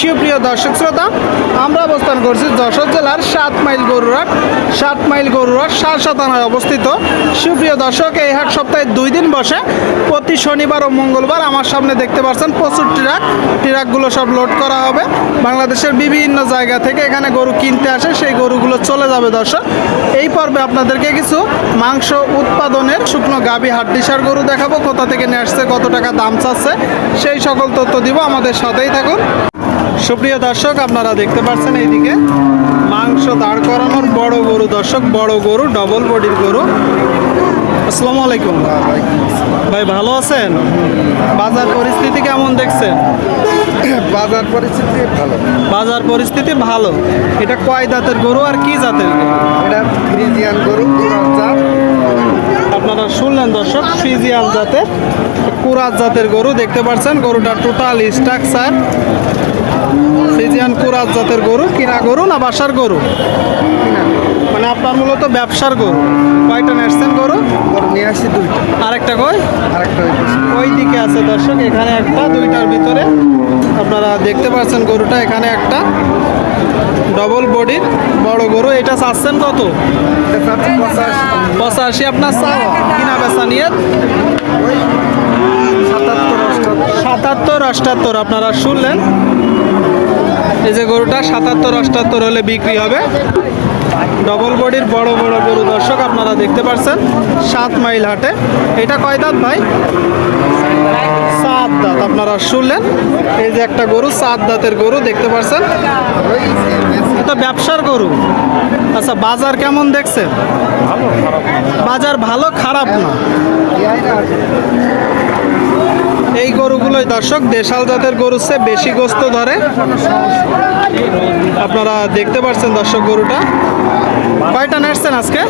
সুপ্রিয় দর্শক শ্রোতা, আমরা অবস্থান করছি যশোর জেলার সাত মাইল গরুরহাট সাত মাইল গরুরহাট সারসা থানায় অবস্থিত। সুপ্রিয় দর্শক, এই হাট সপ্তাহে দুই দিন বসে। প্রতি শনিবার ও মঙ্গলবার আমার সামনে দেখতে পাচ্ছেন প্রচুর ট্রাক। ট্রাকগুলো সব লোড করা হবে। বাংলাদেশের বিভিন্ন জায়গা থেকে এখানে গরু কিনতে আসে, সেই গরুগুলো চলে যাবে দর্শক। এই পর্বে আপনাদেরকে কিছু মাংস উৎপাদনের শুকনো গাবি হাড্ডিসার গরু দেখাবো। কোথা থেকে নিয়ে আসছে, কত টাকা দাম চাচ্ছে, সেই সকল তথ্য দিব। আমাদের সাথেই থাকুন। সুপ্রিয় দর্শক আপনারা দেখতে পাচ্ছেন এইদিকে মাংস দাঁড় করানোর বড় গরু দর্শক বড় গরু ডবল বডির গরু। আসসালামু আলাইকুম। ভাই ভালো আছেন? বাজার পরিস্থিতি কেমন দেখছেন? বাজার পরিস্থিতি ভালো। বাজার পরিস্থিতি ভালো। এটা কয় দাঁতের গরু আর কি জাতের গরু? এটা ফ্রিজিয়ান গরু জাত। আপনারা শুনলেন দর্শক ফ্রিজিয়ান জাতের কুরাত জাতের গরু দেখতে পাচ্ছেন। গরুটা টোটাল স্ট্রাকচার ফ্রিজিয়ান কুরাত জাতের গরু কিনা গরু না বাসার গরু? মানে আপনার মূলত ব্যবসার গরু। কয়টা নেসছেন গরু গরু? নিয়ে আসি দুইটা। আরেকটা কয় আরেকটা ওই দিকে আছে দর্শক এখানে একটা দুইটার ভিতরে। আপনারা দেখতে পাচ্ছেন গরুটা এখানে একটা। ডবল বডির বড় গরু। এটা চাচ্ছেন কত? পঁচাশি। আপনার চাওয়া? কিনা বেচা নিয়ে? সাতাত্তর অষ্টাত্তর আপনারা শুনলেন। এই যে গরুটা, সাতাত্তর, অষ্টাত্তর হলে বিক্রি হবে। ডবল বডির বড় বড় গরু দর্শক, আপনারা দেখতে পাচ্ছেন সাত মাইল হাটে। এটা কয় দাঁত ভাই? সাত দাঁত, আপনারা শুনলেন? এই যে একটা গরু, সাত দাঁতের গরু, দেখতে পাচ্ছেন এটা ব্যবসার গরু। আচ্ছা বাজার কেমন দেখছেন? বাজার ভালো, খারাপ না? গরুগুলোই দর্শক দেশাল জাতের গরুর চেয়ে বেশি গোস্ত ধরে। আপনারা দেখতে পাচ্ছেন দর্শক গরুটা। কয়টা নেসছেন আজকে?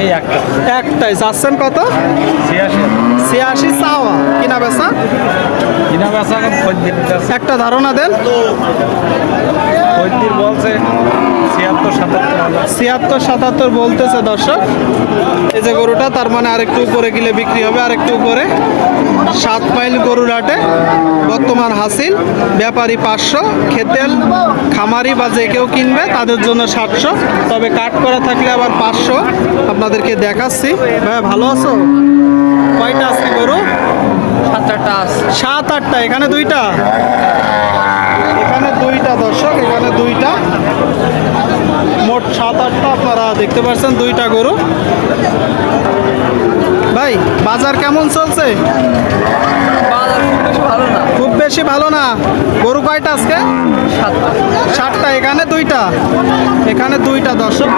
এই একটা। একটাই। যাচ্ছেন কত? ছিয়াশি। চাওয়া। কিনা বেচা? কিনা বেচা একটা ধারণা দেন। বলছে ছিয়াত্তর সাতাত্তর বলতেছে দর্শক। এই যে গরুটা তার মানে আরেকটু উপরে গেলে বিক্রি হবে আরেকটু উপরে। সাত গরুর হাটে বর্তমান হাসিল ব্যাপারী পাঁচশো খেতেল খামারি বা যে কেউ কিনবে তাদের জন্য সাতশো তবে কাট করা থাকলে আবার পাঁচশো। আপনাদেরকে দেখাচ্ছি। ভাইয়া ভালো আছো? কয়টা আজকে গরু? সাতটা আছে। সাত আটটা এখানে দুইটা? এখানে দুইটা দর্শক এখানে দুইটা। মোট সাত আটটা আপনারা দেখতে পাচ্ছেন দুইটা গরু। ভাই বাজার কেমন চলছে? খুব বেশি ভালো না। গরু কয়টা আজকে? সাতটা। এখানে দুইটা? এখানে দুইটা দর্শক।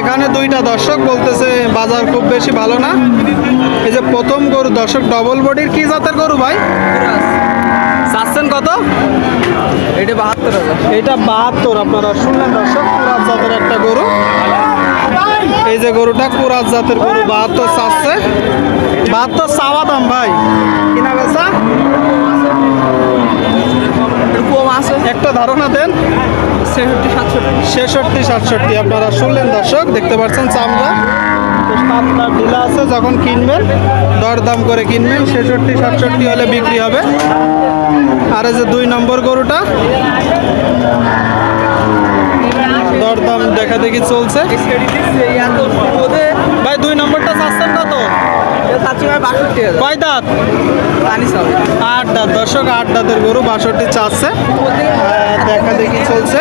এখানে দুইটা দর্শক বলতেছে বাজার খুব বেশি ভালো না। এই যে প্রথম গরু দর্শক ডবল বডির কি জাতের গরু ভাই? চাচ্ছেন কত? এটা বাহাত্তর এটা বাহাত্তর আপনারা শুনলেন দর্শক কুরাত জাতের একটা গরু। এই যে গরুটা কুরাত জাতের গরু বাহাত্তর চাচ্ছে। বাহাত্তর চাওয়া দাম ভাই। কিনা বেচা? একটু ধারণা দেন। ছেষট্টি সাতষট্টি। আপনারা শুনলেন দর্শক দেখতে পাচ্ছেন চামড়া। সাতটা ঢিলা আছে যখন কিনবেন দরদাম করে কিনবেন ছেষট্টি সাতষট্টি হলে বিক্রি হবে। আর এই যে দুই নম্বর গরুটা। দরদাম দেখা দেখি চলছে। ভাই, দুই নম্বরটা চাচ্ছেন না তো কয় দাঁত আট দাঁত। দর্শক, আট দাঁতের গরু বাষট্টি চাচ্ছে। দেখা দেখি চলছে।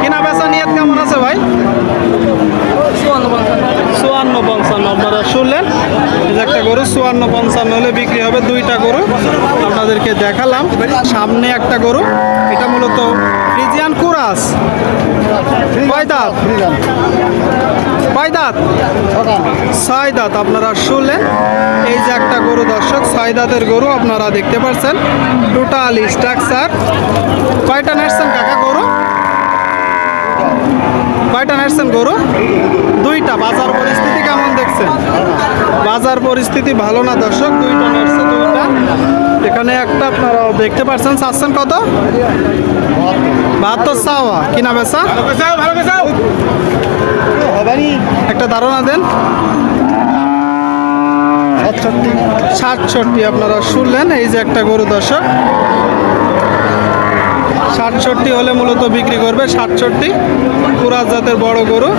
কিনা বেচা নিয়ত কেমন আছে ভাই? চুয়ান্ন পঞ্চান্ন, আপনারা শুনলেন। একটা গরু চুয়ান্ন, পঞ্চান্ন হলে বিক্রি হবে দুইটা গরু। আপনাদেরকে দেখালাম, সামনে একটা গরু। এটা মূলত ফ্রিজিয়ান কুরাস। কয় দাঁত? কয় দাঁত? ছয় দাঁত। আপনারা শুনলেন এই যে একটা গরু দর্শক, ছয় গরু আপনারা দেখতে পাচ্ছেন টোটাল স্ট্রাকচার কয়টা নেসছেন কাকা গরু? কয়টা নেসছেন গরু? দুইটা। বাজার পরিস্থিতি কেমন বাজার পরিস্থিতি ভালো না, দর্শক? দুইটা নেসছে দুইটা। এখানে একটা আপনারা দেখতে পাচ্ছেন, চাচ্ছেন কত? বাহাত্তর চাওয়া। কিনা বেচা একটা ধারণা দেন। সাতষট্টি আপনারা শুনলেন, এই যে একটা গরু দর্শক। সাতষট্টি হলে মূলত বিক্রি করবে সাতষট্টি। পুরাত জাতের বড় গরু।